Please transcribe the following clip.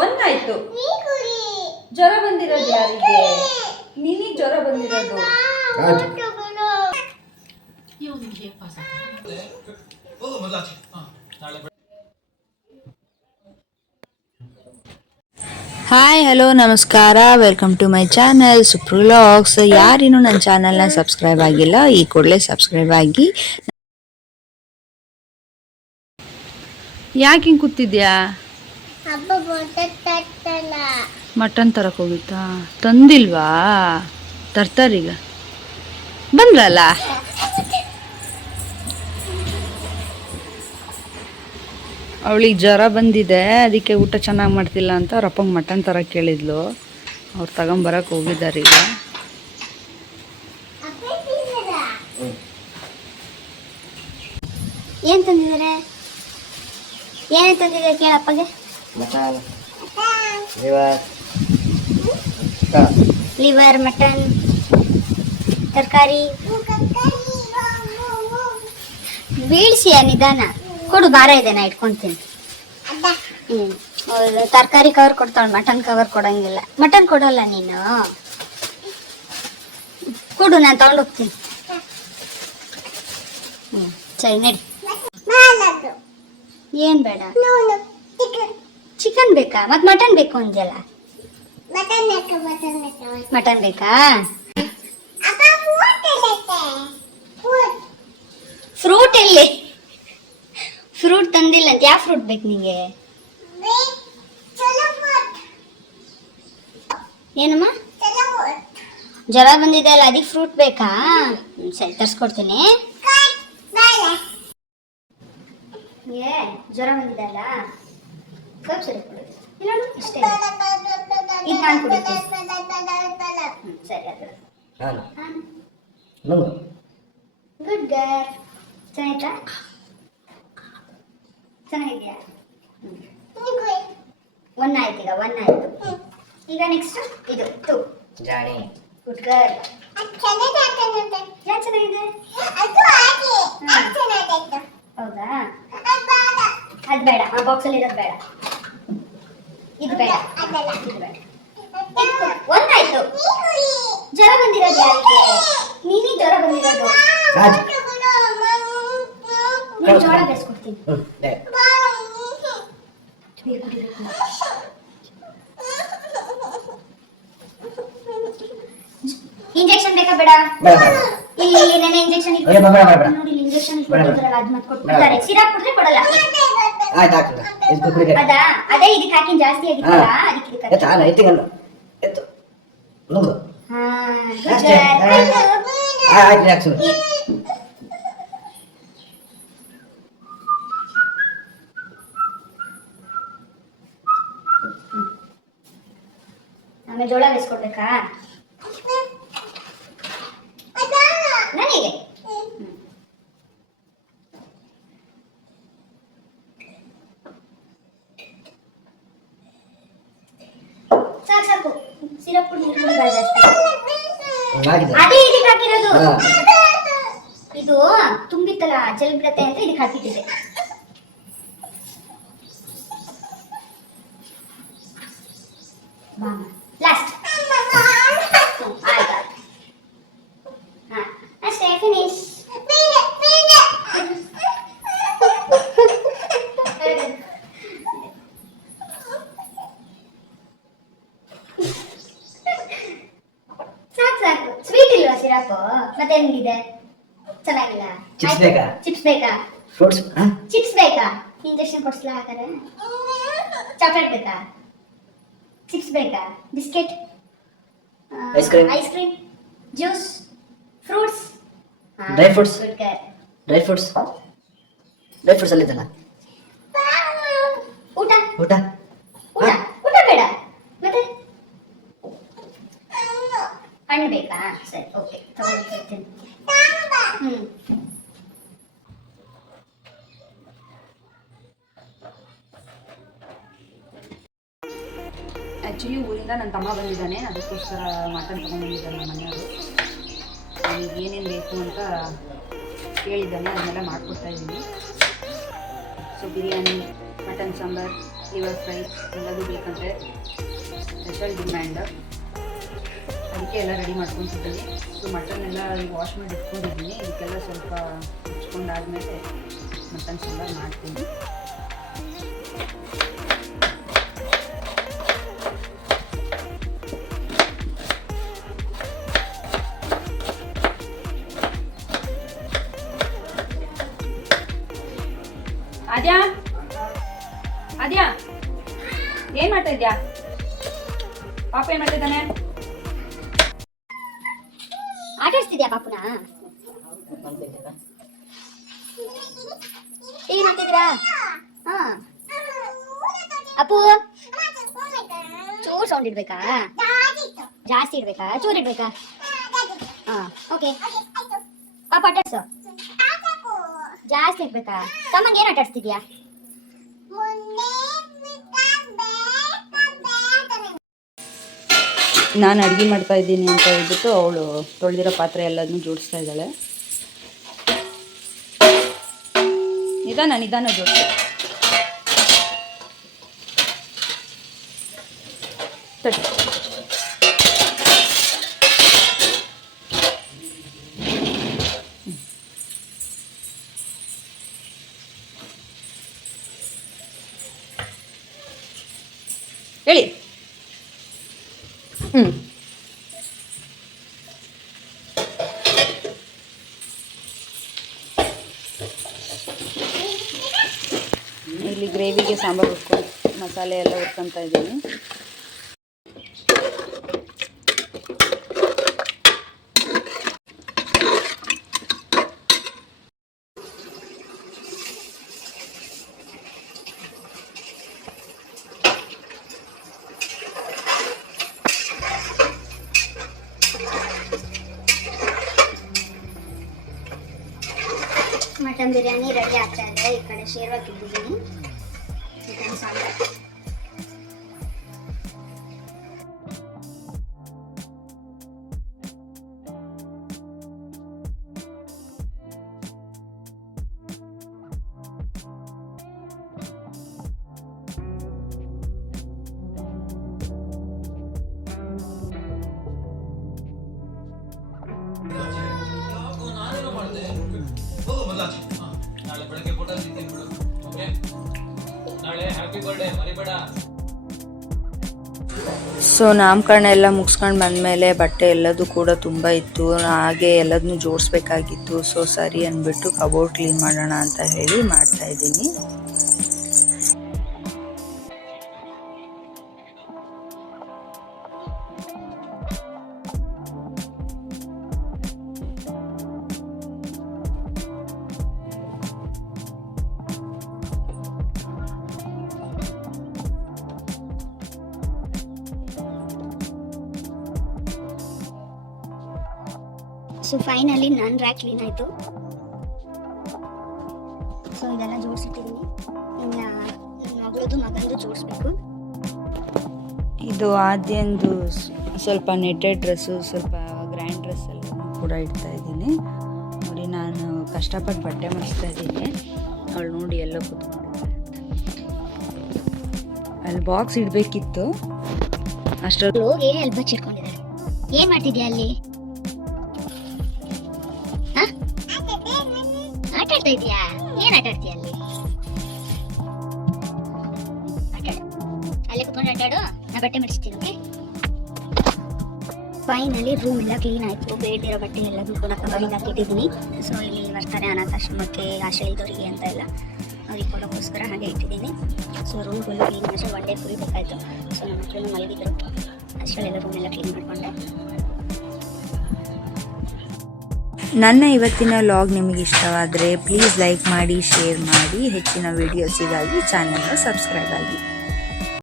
ಒಂದಾಯ್ತು. ಜ್ವರ ಬಂದಿರೋದು ಯಾರಿಗೆ? ನಿನಗೆ ಜ್ವರ ಬಂದಿರೋದು. ಹಾಯ್ ಹಲೋ ನಮಸ್ಕಾರ. ವೆಲ್ಕಮ್ ಟು ಮೈ ಚಾನಲ್ ಸುಪ್ರುಲಾಗ್ಸ್ ಯಾರಿನ್ನೂ ನನ್ನ ಚಾನಲ್ನ ಸಬ್ಸ್ಕ್ರೈಬ್ ಆಗಿಲ್ಲ ಈ ಕೂಡಲೇ ಸಬ್ಸ್ಕ್ರೈಬ್ ಆಗಿ. ಯಾಕೆ ಹಿಂಗೆ ಕೂತಿದ್ಯಾ? ಮಟನ್ ತರಕ್ಕೆ ಹೋಗಿತ್ತಾ? ತಂದಿಲ್ವಾ? ತರ್ತಾರೀಗ. ಬಂದ್ರಲ್ಲ? ಅವಳಿಗೆ ಜ್ವರ ಬಂದಿದೆ, ಅದಕ್ಕೆ ಊಟ ಚೆನ್ನಾಗಿ ಮಾಡ್ತಿಲ್ಲ ಅಂತ ಅವ್ರ ಅಪ್ಪಂಗೆ ಮಟನ್ ತರ ಕೇಳಿದ್ಲು. ಅವ್ರು ತಗೊಂಬರಕ್ಕೆ ಹೋಗಿದ್ದಾರೆ ಈಗ. ಏನ್ ತಂದಿದ್ದಾರೆ? ಏನೇ ತಂದಿದ್ದಾರೆ ಕೇಳಪ್ಪಗೆ? ಮಟನ್. ಲಿವರ್ ಲಿವರ್ ಮಟನ್ ತರಕಾರಿ. ಬೀಳ್ಸಿಯ ನಿಧಾನ. ಕೊಡು ಭಾರ ಇದೆ ನಾ ಇಟ್ಕೊಂತೀನಿ. ಹ್ಮ್. ತರಕಾರಿ ಕವರ್ ಕೊಡ್ತಾಳೆ ಮಟನ್ ಕವರ್ ಕೊಡಂಗಿಲ್ಲ. ಮಟನ್ ಕೊಡಲ್ಲ ನೀನು? ಕೊಡು ನಾನು ತಗೊಂಡೋಗ್ತೀನಿ. ಹ್ಮ್ ಸರಿ ನಡಿ. ಏನ್ ಬೇಡ? ಚಿಕನ್ ಬೇಕಾ? ಮತ್ ಮಟನ್ ಬೇಕು ಅಂದ್ಯಲ್ಲ? ಮಟನ್ ಬೇಕಾ ಫ್ರೂಟ್ ಎಲ್ಲಿ? ಫ್ರೂಟ್ ತಂದಿಲ್ಲ ಅಂತ. ಯಾವ ಫ್ರೂಟ್ ಬೇಕು ನಿಂಗೆ? ಏನಮ್ಮ? ಜ್ವರ ಬಂದಿದೆ ಅಲ್ಲ ಅದಕ್ಕೆ ಫ್ರೂಟ್ ಬೇಕಾ? ಸರಿ ತರ್ಸ್ಕೊಡ್ತೀನಿ. ಜ್ವರ ಬಂದಿದೆ ಅಲ್ಲ? ಸ್ವಲ್ಪ ಸರಿ ಕೊಡು ಇಲ್ಲ ಇಷ್ಟೇ ಇದು ನಾನು ಕುಡಿತೀನಿ ಹ್ಮ್, ಸರಿ ಅದು. ನಾನು. ನುಂಗು ಗುಡ್ ಗರ್ ಚೆನ್ನಾಯ್ತಾ ಚೆನ್ನಾಗಿದ್ಯಾ? ಒನ್ ಆಯ್ತು ಈಗ ಒನ್ ಆಯ್ತು ಈಗ ನೆಕ್ಸ್ಟ್ ಇದು ಟು ಜಾಣಿ. ಗುಡ್ ಗರ್ ಯಾಕೆ ಚೆನ್ನಾಗಿದೆ? ಹೌದಾ? ಅದು ಬೇಡ. ಆ ಬಾಕ್ಸಲ್ಲಿ ಇರೋದು ಬೇಡ. ಇದು ಬೇಡ ಇದು ಬೇಡ. ಒಂದಾಯ್ತು. ಜ್ವರ ಬಂದಿರೋದು ಯಾಕೆ ನೀನಿ ಜ್ವರ ಬಂದಿರೋದು. ರಾಜ್. ನೀನು ಜೋಳ ಬೆಳೆಸ್ಕೊಡ್ತೀನಿ ಹ್ಞೂ ದೇ ನೀರು ಕುಡಿಬೇಕು ಇಂಜೆಕ್ಷನ್ ಬೇಕಾ ಬೇಡ? ಬೇಡ ಬೇಡ. ಇಲ್ಲಿ ಇಲ್ಲಿ ನೆನೆ ಇಂಜೆಕ್ಷನ್ ಏ, ಬೇಡ, ಬೇಡ, ಬೇಡ. ನೋಡಿ ಇಂಜೆಕ್ಷನ್ ಬೇಡ, ಬೇಡ. ಅದ್ ಸಿರಪ್ ಕುಡಿದ್ರೆ ಕೊಡಲ್ಲ. ಆಯ್ತು ಹಾಕ್ತೀನಿ ಇದು ಕುಡಿಬೇಕು ಅದಾ? ಅದೇ? ಇದಕ್ಕೆ ಹಾಕಿ ಜಾಸ್ತಿ ಆಗಿತ್ತಲ್ಲ? ಹಾ. ಅದಕ್ಕೆ ಇದಕ್ಕೆ ಎತ್ತ ನಾನು ಎತ್ತಿಗನ್ನು ಎತ್ತು. ನುಂಗು ಹಾ ಅಷ್ಟೇ. ಆ, ಆಯ್ತು ಯಾಕೆ ಸುಮ್ಮನೆ ಆಮೇಲೆ ಜೋಳ ಬೇಯಿಸ್ಕೊಡ್ಬೇಕಾ ನನಗೆ ಸಾಕು ಸಾಕು ಸಿರಪ್ ಕುಡಿ ನೀರು ಕುಡಿ ಬೇಡ ಜಾಸ್ತಿ ಆಗಿದೆ ಅದೇ ಇದಕ್ಕೆ ಹಾಕಿರೋದು. ಇದು ತುಂಬಿತ್ತಲ್ಲ ಜಲ್ ಬಿಡತ್ತೆ ಅಂತ ಇದಕ್ಕೆ ಹಾಕಿಟ್ಟಿದೆ ಲಾಸ್ಟ್ ಹಾ ಅಷ್ಟೇ ಫಿನಿಶ್ ಚಿಪ್ಸ್ ಬೇಕಾ ಫ್ರೂಟ್ಸ್ ಹಾಂ ಚಿಪ್ಸ್ ಬೇಕಾ ಇಂಜೆಕ್ಷನ್ ಕೊಡ್ಸ್ಲಾ ಹಾಗಾದ್ರೆ ಚಾಕ್ಲೇಟ್ ಬೇಕಾ ಚಿಪ್ಸ್ ಬೇಕಾ biscuit Ice cream. Ice cream juice fruits Dry fruits. Dry fruits dry fruits ಅಲ್ಲಿದ್ದಲ್ಲ ಊಟ ಆ್ಯಕ್ಚುಲಿ ಊರಿಂದ ನನ್ನ ತಮ್ಮ ಬಂದಿದ್ದಾನೆ. ಅದಕ್ಕೋಸ್ಕರ ಮಟನ್ ತೊಗೊಂಡ್ಬಂದಿದ್ದಾನೆ ನಮ್ಮ ಮನೆಯವರು. ನನಗೆ ಏನೇನು ಬೇಕು ಅಂತ ಕೇಳಿದ್ದಾನೆ. ಅದನ್ನೆಲ್ಲ ಮಾಡಿಕೊಡ್ತಾ ಇದ್ದೀನಿ. So biryani, mutton sambar liver fry ಎಲ್ಲದೂ ಬೇಕಂತೆ. ಸ್ಪೆಷಲ್ ಡಿಮ್ಯಾಂಡ್ ಅದಕ್ಕೆ ಎಲ್ಲ ರೆಡಿ ಮಾಡ್ಕೊತಿದ್ದೀನಿ ಸೊ ಮಟನ್ ಎಲ್ಲ ವಾಶ್ ಮಾಡಿ ಇಟ್ಕೊಂಡಿದ್ದೀನಿ. ಇದಕ್ಕೆಲ್ಲ ಸ್ವಲ್ಪ ಮುಚ್ಕೊಂಡಾದ್ಮೇಲೆ ಮಟನ್ ಸಾಂಬಾರು ಮಾಡ್ತೀನಿ. ಏನ್ ಮಾಡ್ತಾ ಇದ್ಯಾ ಪಾಪ ಏನ್ ಮಾಡ್ತಿದ್ದಾನೆ? ಆಟ ಆಡಿಸ್ತಿದ್ಯಾ ಪಾಪುನ? ಏನ್ ಮಾಡ್ತಿದ್ದೀರಾ? ಹಾ. ಅಪ್ಪು, ಚೂರ್ ಸೌಂಡ್ ಇಡ್ಬೇಕಾ? ಜಾಸ್ತಿ ಇಡ್ಬೇಕಾ? ಚೂರ್ ಇಡ್ಬೇಕಾ? ಹಾ ಓಕೆ ಪಾಪ ಆಟ ಆಡ್ಸು ಜಾಸ್ತಿ ಇಡ್ಬೇಕಾ? ತಮ್ಮಂಗೆ ಏನ್ ಆಟ ನಾನು ಅಡುಗೆ ಮಾಡ್ತಾ ಇದ್ದೀನಿ ಅಂತ ಹೇಳ್ಬಿಟ್ಟು ಅವಳು ತೊಳೆದಿರೋ ಪಾತ್ರೆ ಎಲ್ಲದನ್ನೂ ಜೋಡಿಸ್ತಾ ಇದ್ದಾಳೆ. ನಿಧಾನ ನಿಧಾನ ಜೋಡಿಸಿ. ತಡಿ. ಇಲ್ಲಿ ಗ್ರೇವಿಗೆ ಸಾಂಬಾರು ಹುರ್ಕೊಂಡು ಮಸಾಲೆ ಎಲ್ಲ ಹುರ್ಕೊತಾ ಇದ್ದೀನಿ. ಮಟನ್ ಬಿರಿಯಾನಿ ರೆಡಿ ಆಗ್ತಾ ಇದೆ ಈ ಕಡೆ ಶೇರ್ವಾಕ್ ಇಟ್ಟಿದ್ದೀನಿ ಚಿಕನ್ ಸಾಂಬಾರ್ ಸೊ ನಾಮಕರಣ ಎಲ್ಲ ಮುಗಿಸ್ಕೊಂಡು ಬಂದಮೇಲೆ ಬಟ್ಟೆ ಎಲ್ಲದೂ ಕೂಡ ತುಂಬ ಇತ್ತು. ಹಾಗೆ ಎಲ್ಲದನ್ನೂ ಜೋಡಿಸ್ಬೇಕಾಗಿತ್ತು. ಸೊ ಸರಿ ಅಂದ್ಬಿಟ್ಟು ಕಬೋರ್ಡ್ ಕ್ಲೀನ್ ಮಾಡೋಣ ಅಂತ ಹೇಳಿ ಮಾಡ್ತಾ ಇದ್ದೀನಿ. ಸೊ ಫೈನಲಿ ನನ್ನ ರ್ಯಾಕ್ ಕ್ಲೀನ್ ಆಯಿತು. ಸೊ ಇದೆಲ್ಲ ಜೋಡಿಸಿಟ್ಟಿದ್ದೀನಿ ಇನ್ನು ನನ್ನ ಮಗಳದು ಮಗಂದು ಜೋಡಿಸ್ಬೇಕು. ಇದು ಆದ್ಯಂದು ಸ್ವಲ್ಪ ನೆಟ್ಟೆಡ್ ಡ್ರೆಸ್ಸು ಸ್ವಲ್ಪ ಗ್ರ್ಯಾಂಡ್ ಡ್ರೆಸ್ ಎಲ್ಲ ಕೂಡ ಇಡ್ತಾ ಇದ್ದೀನಿ. ನೋಡಿ ನಾನು ಕಷ್ಟಪಟ್ಟು ಬಟ್ಟೆ ಮಾಡಿಸ್ತಾ ಇದ್ದೀನಿ. ಅವಳು ನೋಡಿ ಎಲ್ಲ ಕೂತ್ಕೊಂಡು ಅಲ್ಲಿ ಬಾಕ್ಸ್ ಇಡಬೇಕಿತ್ತು. ಅಷ್ಟರಲ್ಲಿ ಹೋಗಿ ಅಲ್ಲಿ ಬಚ್ಚಿಟ್ಕೊಂಡಿದ್ದಾರೆ ಏನು ಮಾಡ್ತಿದ್ಯಾ ಅಲ್ಲಿ? ಆಟ ಏನು ಇದೀಯಾ ಏನ್ ಅಲ್ಲಿ? ಆಡು. ಅಲ್ಲೇ ಕುತ್ಕೊಂಡು ಆಟ ಆಡು. ನಾ ಬಟ್ಟೆ ಮಡಿಸ್ತೀನಿ ಓಕೆ? ಫೈನಲಿ ರೂಮ್ ಎಲ್ಲ ಕ್ಲೀನ್ ಆಯ್ತು. ಬೇಡಿರೋ ಬಟ್ಟೆ ಎಲ್ಲ ಕೂಡ ಕವರಿಂದ ಹಾಕಿಟ್ಟಿದ್ದೀನಿ ಸೊ ಇಲ್ಲಿ ಬರ್ತಾರೆ ಅನಾಥಾಶ್ರಮಕ್ಕೆ ಆಶ್ರಯ ಇದ್ದವರಿಗೆ ಅಂತ ಎಲ್ಲ ಅವ್ರಿಗೆ ಕೊಡೋಕ್ಕೋಸ್ಕರ ಹಾಗೆ ಇಟ್ಟಿದ್ದೀನಿ. ಸೊ ರೂಮ್ ಫುಲ್ ಕ್ಲೀನ್ ಮಾಡಿ ಒನ್ ಡೇ ಫುಲ್ ಸೊ ನಮ್ಮ ಮಕ್ಕಳು ಮಲಗಿದ್ರು. ಅಷ್ಟರಲ್ಲೆಲ್ಲ ರೂಮ್ ಎಲ್ಲ ಕ್ಲೀನ್ ಮಾಡಿಕೊಂಡೆ. ನನ್ನ ಇವತ್ತಿನ ಲಾಗ್ ನಿಮಗೆ ಇಷ್ಟವಾದರೆ ಪ್ಲೀಸ್ ಲೈಕ್ ಮಾಡಿ ಶೇರ್ ಮಾಡಿ. ಹೆಚ್ಚಿನ ವೀಡಿಯೋಸಿಗಾಗಿ ಚಾನಲ್ನ ಸಬ್ಸ್ಕ್ರೈಬ್ ಆಗಿ.